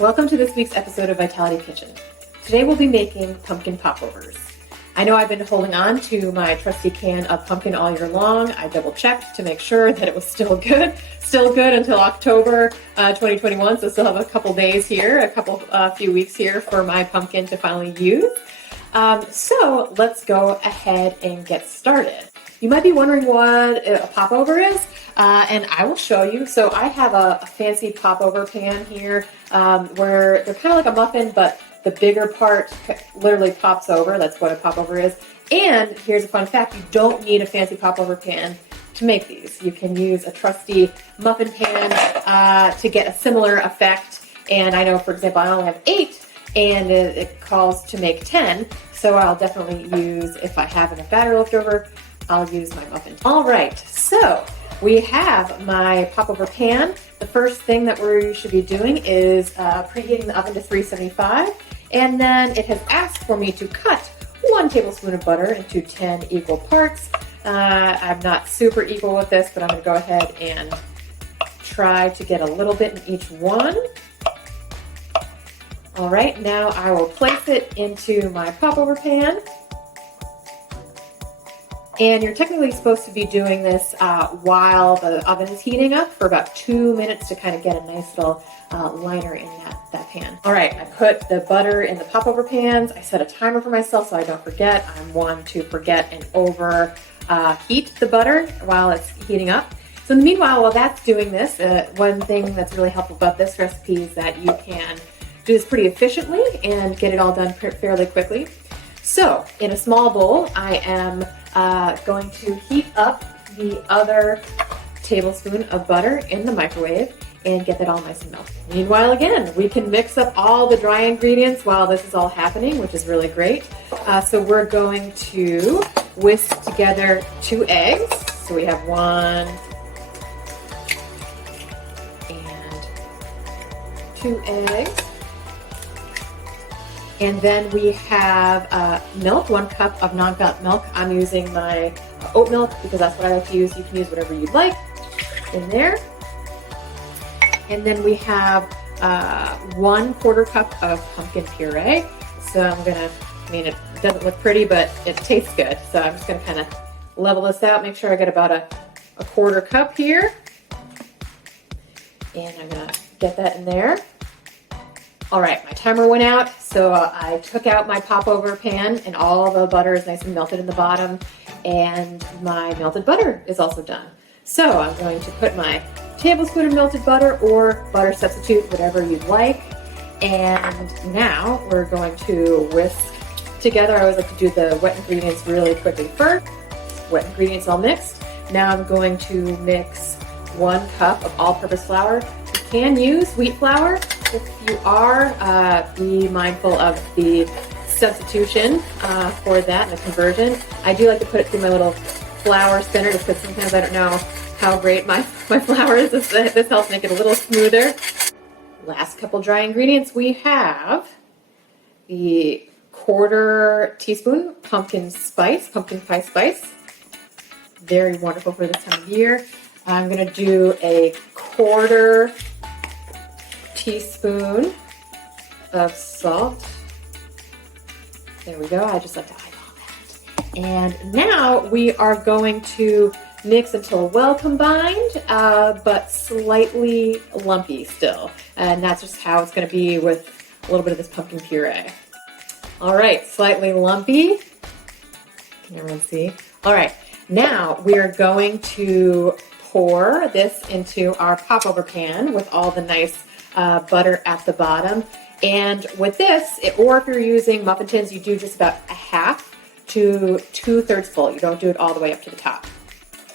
Welcome to this week's episode of Vitality Kitchen. Today we'll be making pumpkin popovers. I know I've been holding on to my trusty can of pumpkin all year long. I double checked to make sure that it was still good until October 2021, so still have a couple days here, a few weeks here for my pumpkin to finally use. So let's go ahead and get started. You might be wondering what a popover is, and I will show you. So I have a fancy popover pan here where they're kind of like a muffin, but the bigger part literally pops over. That's what a popover is. And here's a fun fact, you don't need a fancy popover pan to make these. You can use a trusty muffin pan to get a similar effect. And I know, for example, I only have 8, and it calls to make 10. So I'll definitely use, if I have enough batter left over, I'll use my muffin. All right, so we have my popover pan. The first thing that we should be doing is preheating the oven to 375, and then it has asked for me to cut 1 tablespoon of butter into 10 equal parts. I'm not super equal with this, but I'm gonna go ahead and try to get a little bit in each one. All right, now I will place it into my popover pan. And you're technically supposed to be doing this while the oven is heating up for about 2 minutes to kind of get a nice little liner in that pan. All right, I put the butter in the popover pans. I set a timer for myself so I don't forget. I'm one to forget and overheat the butter while it's heating up. So in the meanwhile, while that's doing this, one thing that's really helpful about this recipe is that you can do this pretty efficiently and get it all done fairly quickly. So in a small bowl, I am going to heat up the other tablespoon of butter in the microwave and get that all nice and melted. Meanwhile, again, we can mix up all the dry ingredients while this is all happening, which is really great. So we're going to whisk together 2 eggs. So we have 1 and 2 eggs. And then we have milk, 1 cup of non-fat milk. I'm using my oat milk because that's what I like to use. You can use whatever you'd like in there. And then we have 1/4 cup of pumpkin puree. So it doesn't look pretty, but it tastes good. So I'm just gonna kind of level this out, make sure I get about a 1/4 cup here. And I'm gonna get that in there. All right, my timer went out, so I took out my popover pan and all the butter is nice and melted in the bottom, and my melted butter is also done. So I'm going to put my tablespoon of melted butter or butter substitute, whatever you'd like, and now we're going to whisk together. I always like to do the wet ingredients really quickly first. Wet ingredients all mixed. Now I'm going to mix 1 cup of all-purpose flour. You can use wheat flour. If you are, be mindful of the substitution for that and the conversion. I do like to put it through my little flour spinner just because sometimes I don't know how great my flour is. This helps make it a little smoother. Last couple dry ingredients, we have the 1/4 teaspoon pumpkin pie spice. Very wonderful for this time of year. I'm gonna do a 1/4 teaspoon of salt. There we go. I just like to eyeball that. And now we are going to mix until well combined, but slightly lumpy still. And that's just how it's going to be with a little bit of this pumpkin puree. All right, slightly lumpy. Can everyone see? All right, now we are going to pour this into our popover pan with all the nice butter at the bottom. And with this, or if you're using muffin tins, you do just about 1/2 to 2/3 full. You don't do it all the way up to the top.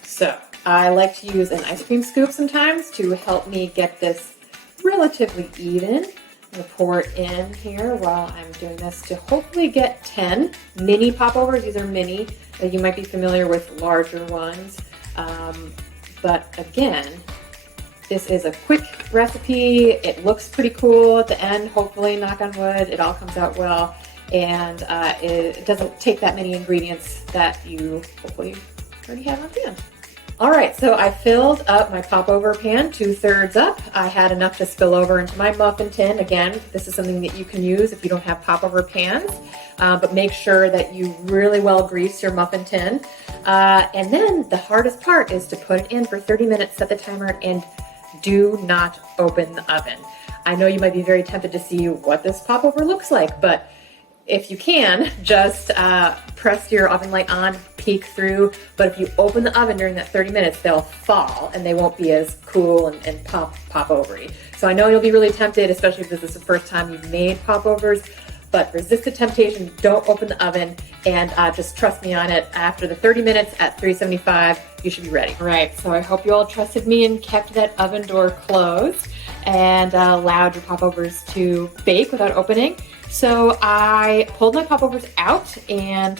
So I like to use an ice cream scoop sometimes to help me get this relatively even. I'm gonna pour it in here while I'm doing this to hopefully get 10 mini popovers. These are mini. You might be familiar with larger ones. But again, this is a quick recipe. It looks pretty cool at the end, hopefully, knock on wood, it all comes out well. And it doesn't take that many ingredients that you hopefully already have on hand. All right, so I filled up my popover pan 2/3 up. I had enough to spill over into my muffin tin. Again, this is something that you can use if you don't have popover pans, but make sure that you really well grease your muffin tin. And then the hardest part is to put it in for 30 minutes, set the timer, and do not open the oven. I know you might be very tempted to see what this popover looks like, but if you can, just press your oven light on, peek through. But if you open the oven during that 30 minutes, they'll fall and they won't be as cool and pop-overy. So I know you'll be really tempted, especially if this is the first time you've made popovers, but resist the temptation, don't open the oven, and just trust me on it. After the 30 minutes at 375, you should be ready. All right, so I hope you all trusted me and kept that oven door closed and allowed your popovers to bake without opening. So I pulled my popovers out and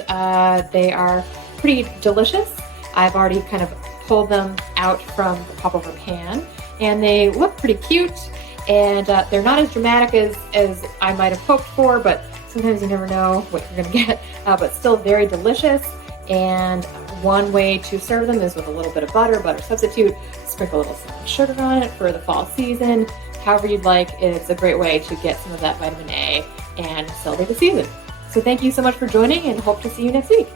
they are pretty delicious. I've already kind of pulled them out from the popover pan and they look pretty cute, and they're not as dramatic as I might have hoped for, but sometimes you never know what you're gonna get, but still very delicious. And one way to serve them is with a little bit of butter substitute, sprinkle a little cinnamon sugar on it for the fall season. However you'd like, it's a great way to get some of that vitamin A and celebrate the season. So thank you so much for joining and hope to see you next week.